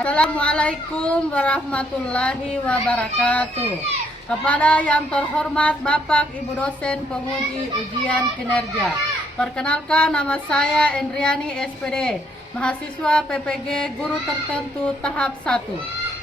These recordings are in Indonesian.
Assalamualaikum warahmatullahi wabarakatuh. Kepada yang terhormat Bapak Ibu dosen penguji ujian kinerja. Perkenalkan, nama saya Endriani SPD, mahasiswa PPG Guru Tertentu tahap 1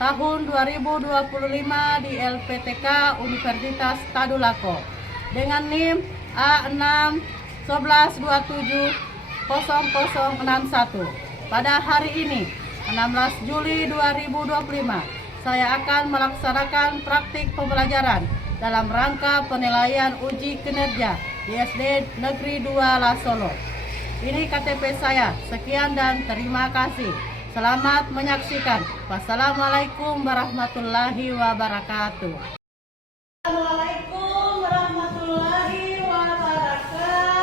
tahun 2025 di LPTK Universitas Tadulako dengan NIM A611270061. Pada hari ini 16 Juli 2025, saya akan melaksanakan praktik pembelajaran dalam rangka penilaian uji kinerja di SD Negeri 2 Lasolo. Ini KTP saya. Sekian dan terima kasih. Selamat menyaksikan. Wassalamualaikum warahmatullahi wabarakatuh. Assalamualaikum warahmatullahi wabarakatuh.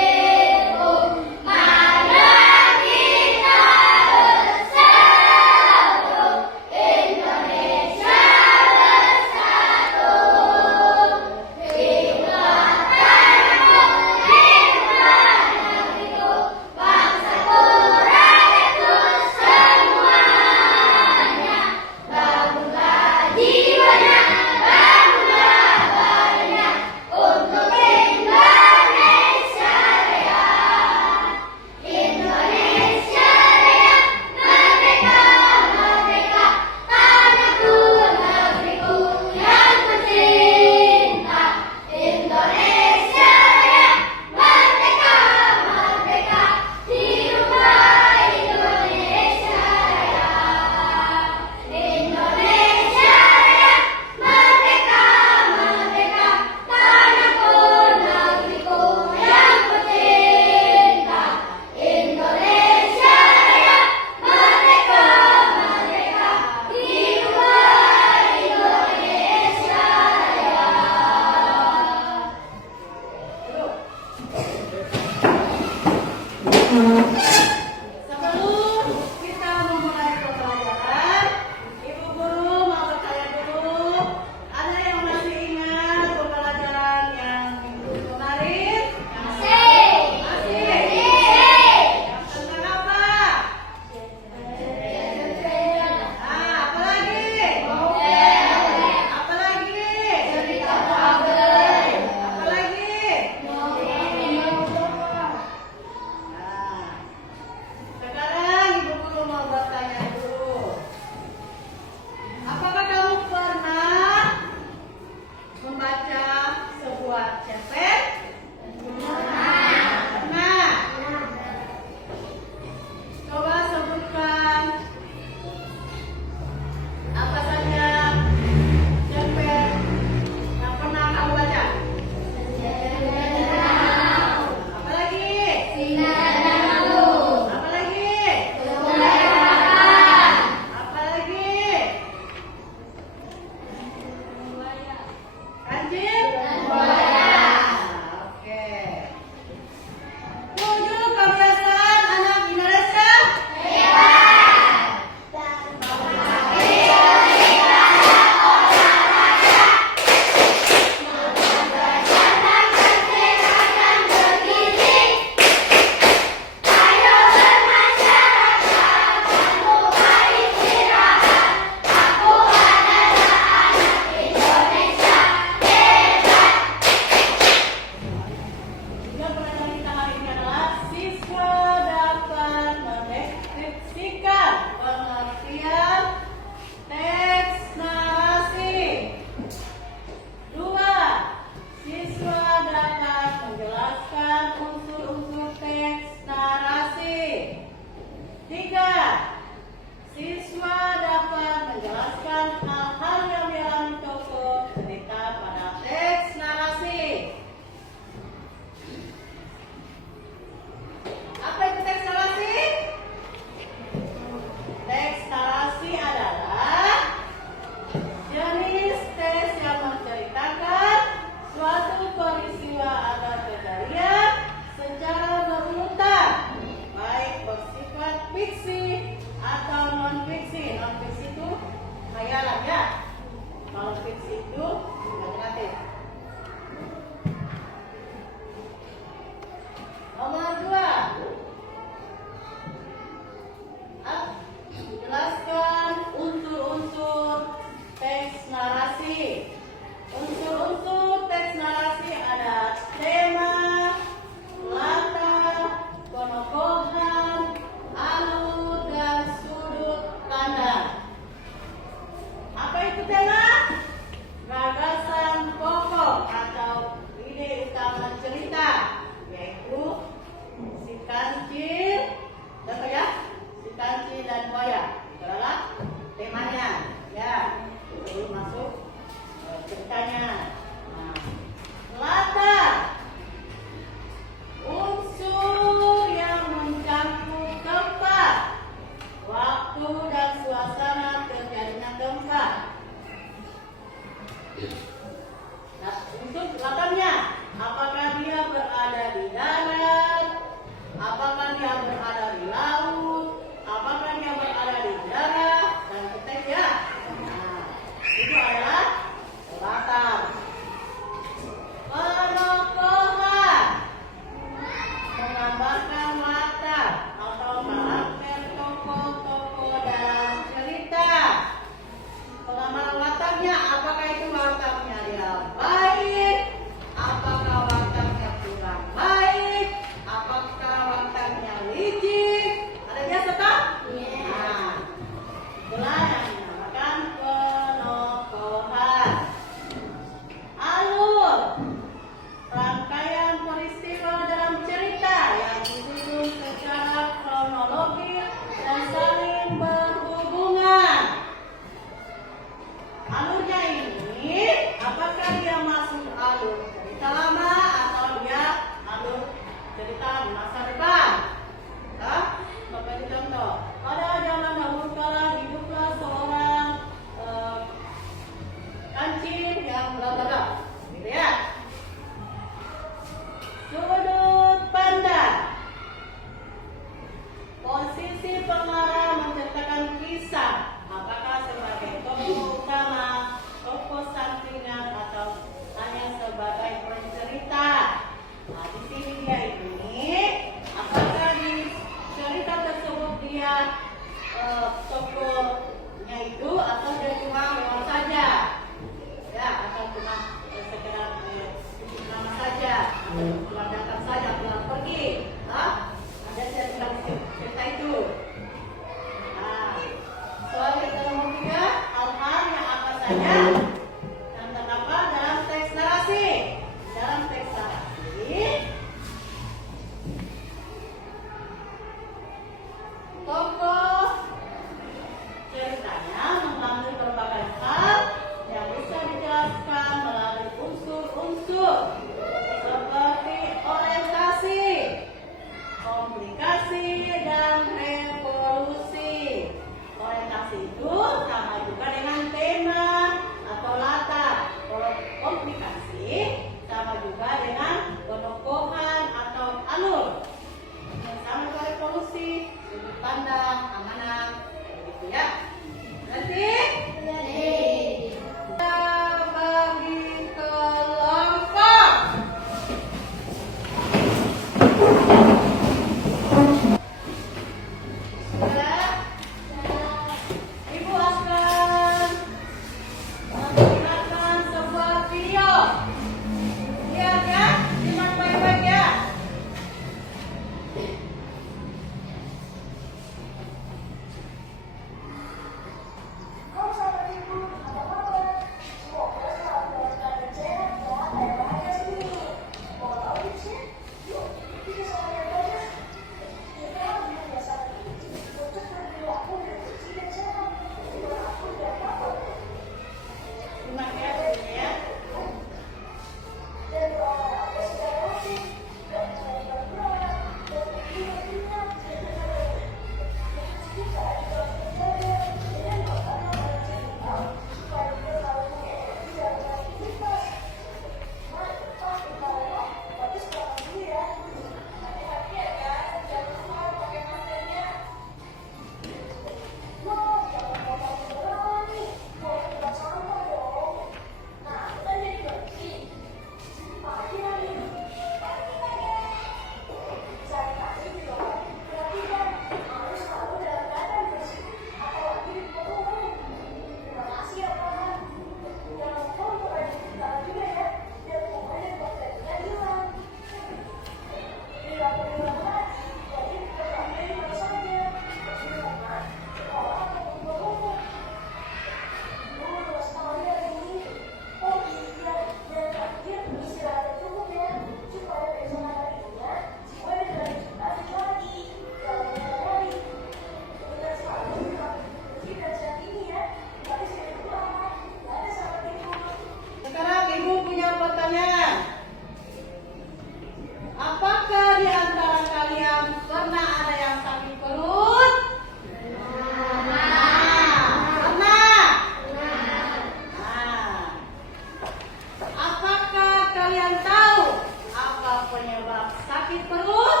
sakit perut?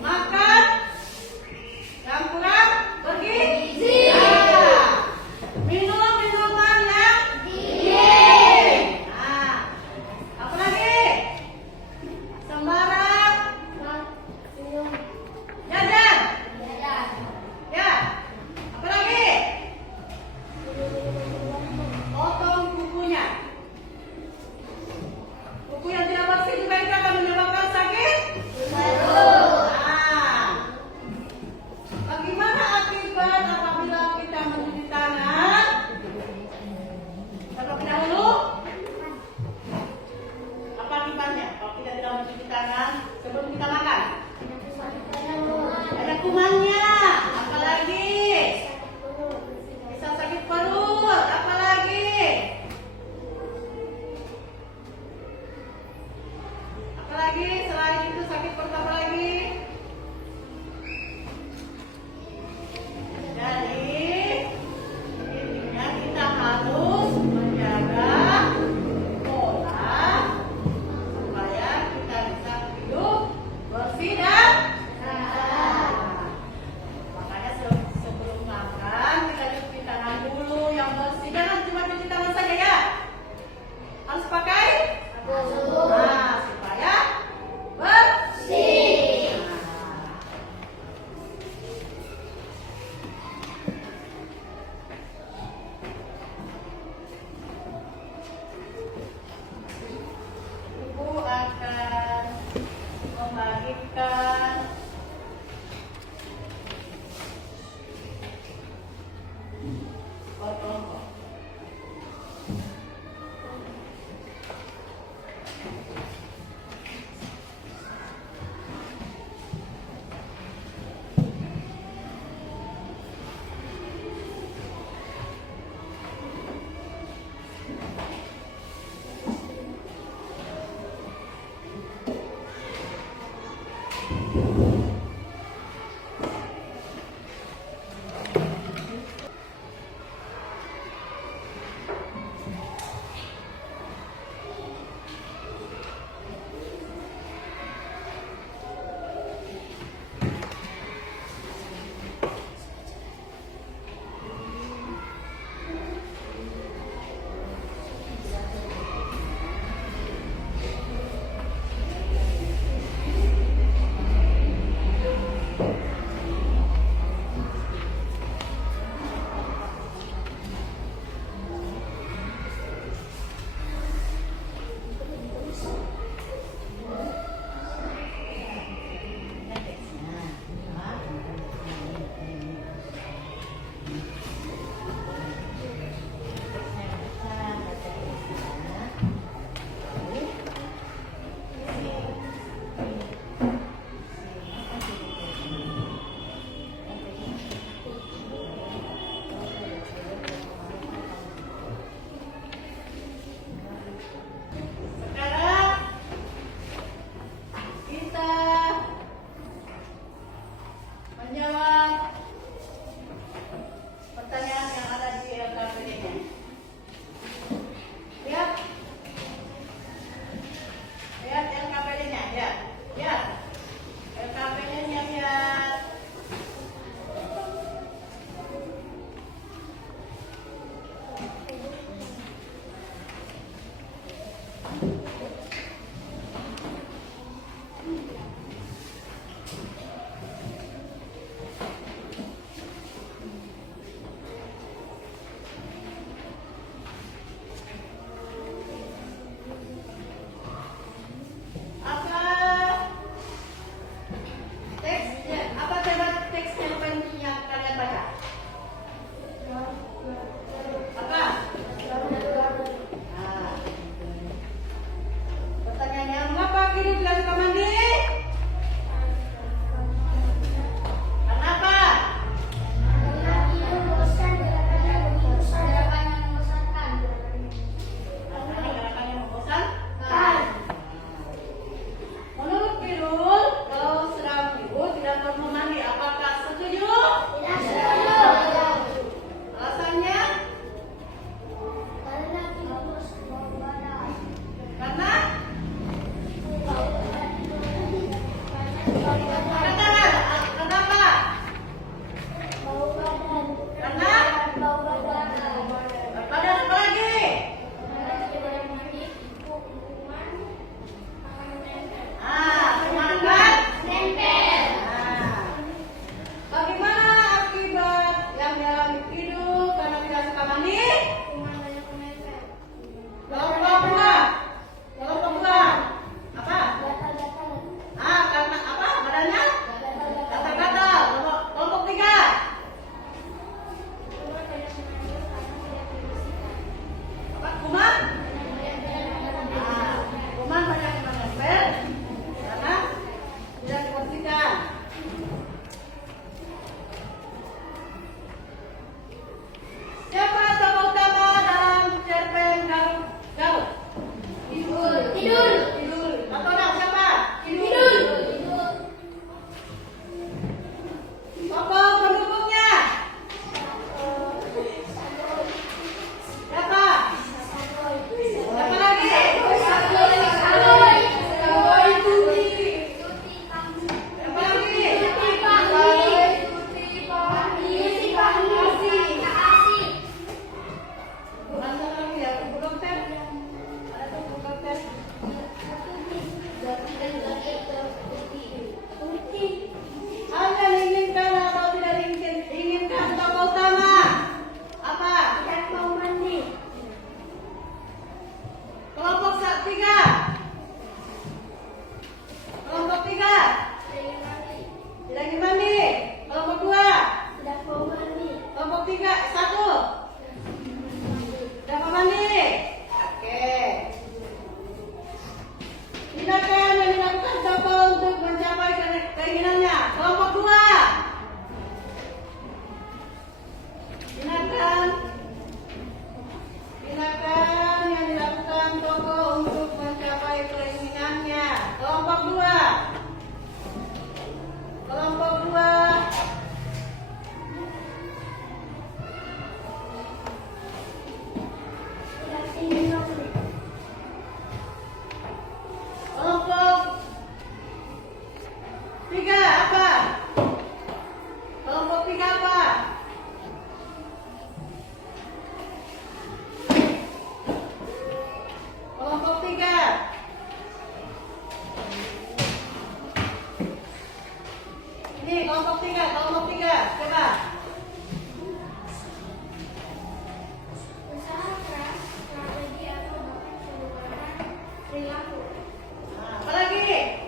Makan? Yang kurang bergizi? Nah, minum minuman yang dingin. Nah, apa lagi? Sembarang jajan? Ya. Apa lagi? Potong kukunya. Kuku yang tidak bersih juga itu akan menyebabkan sakit perut. Nah, bagaimana akibat apabila kita mencuci tangan? Terlebih dahulu, apa akibatnya kalau kita tidak mencuci tangan sebelum kita makan? Ada kumannya. Apalagi bisa sakit perut. Apalagi selain itu sakit perut apa lagi? Jadi intinya kita harus menjaga pola supaya kita bisa hidup bersih dan sehat. Makanya sebelum makan kita cuci tangan dulu yang bersih. Jangan cuma cuci tangan saja ya. Harus pakai sabun. Nah, supaya kelompok 2. Kelompok 2. Kelompok 3 apa? Kelompok 3 apa? Kelompok 3. Ini kelompok 3, kelompok 3. Coba. Usaha keras, strategi atau bahkan perubahan perilaku. Nah, apa lagi?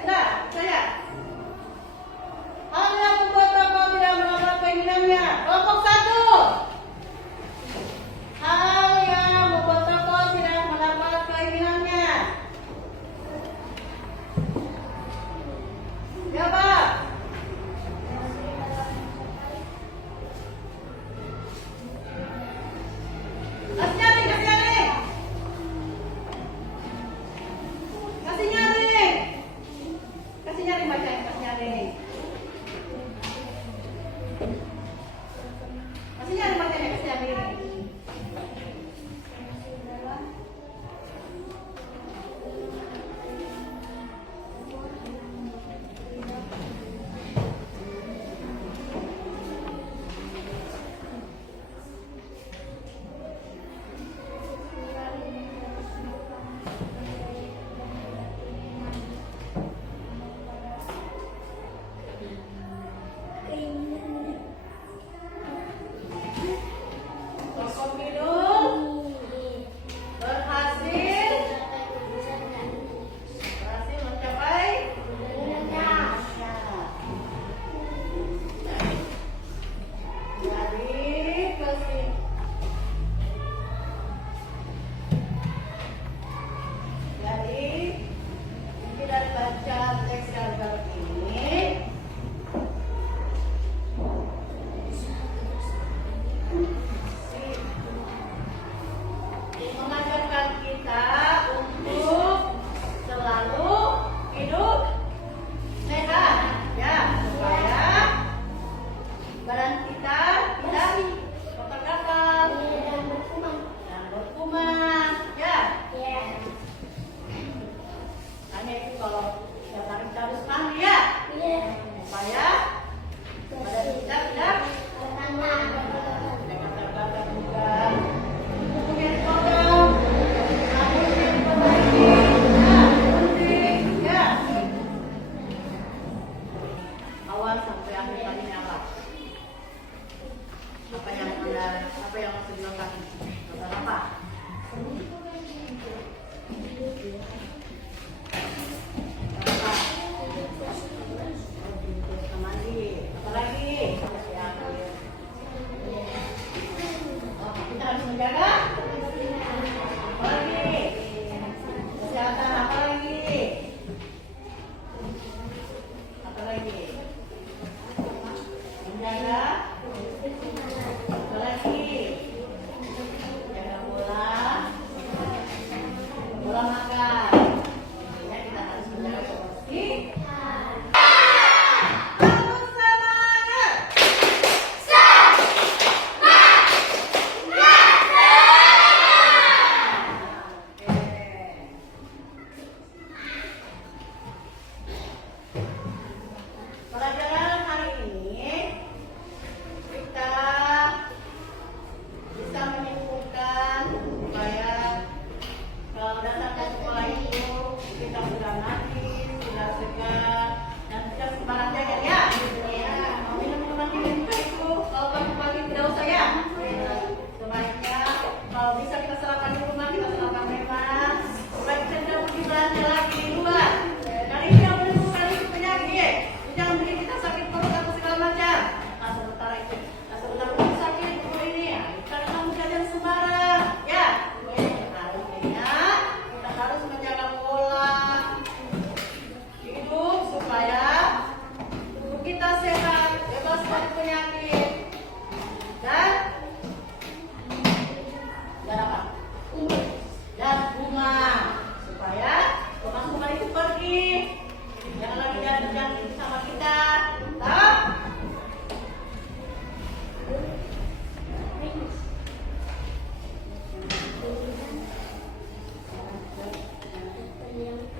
Sudah, saya. Hal yang membuat tokoh tidak menolak keinginannya. Kelompok 1. Hal yang membuat tokoh tidak mendapat keinginannya. Coba. Kasih nyaring, kasih nyaring. Kasih nyaring. Kasih nyaring bacain, kasih nyaring. Kasih nyaring bacain, kasih nyaring. Tokoh Kidul berhasil mencapai dari kesini. Jadi kita baca teks gambar ini. Mengajarkan kita untuk selalu hidup sehat, ya, supaya badan kita tidak kotak-kotak dan berkuman, ya. Hanya itu kalau setiap hari kita harus mandi, ya, supaya badan kita tidak kotak-kotak juga. Kemudian kodam, kemudian diperbaiki, ya, penting, ya. Awal sampai akhir kali nyala. Apa yang masih dilakukan? Apa? Mandi. Apa lagi? Oh, kita harus menjaga. Apa lagi? Kesehatan. Apa lagi? Apa lagi? Menjaga. Apa lagi? Jaga bola makan. Ya, kita harus menjaga porsi. Harus semangat. Pelajaran hari ini kita bisa menyimpulkan supaya kalau berdasarkan sekolah itu kita sudah mati, sudah segar, dan tidak sembarang jajan, ya. Mau minum minuman dingin itu kalau pagi-pagi tidak usah, ya. Sebaiknya kalau bisa kita sarapan di rumah, kita sarapan memang supaya kita tidak pergi belanja lagi di luar. Dan ini yang menimbulkan penyakit, jangan bikin kita sakit perut atau segala macam. Nah, sementara itu sakit perut ini, ya, karena jajan sembarang, ya. Artinya kita harus menjaga pola hidup supaya tubuh kita sehat, bebas dari penyakit, dan apa? Dan kuman, supaya kuman yang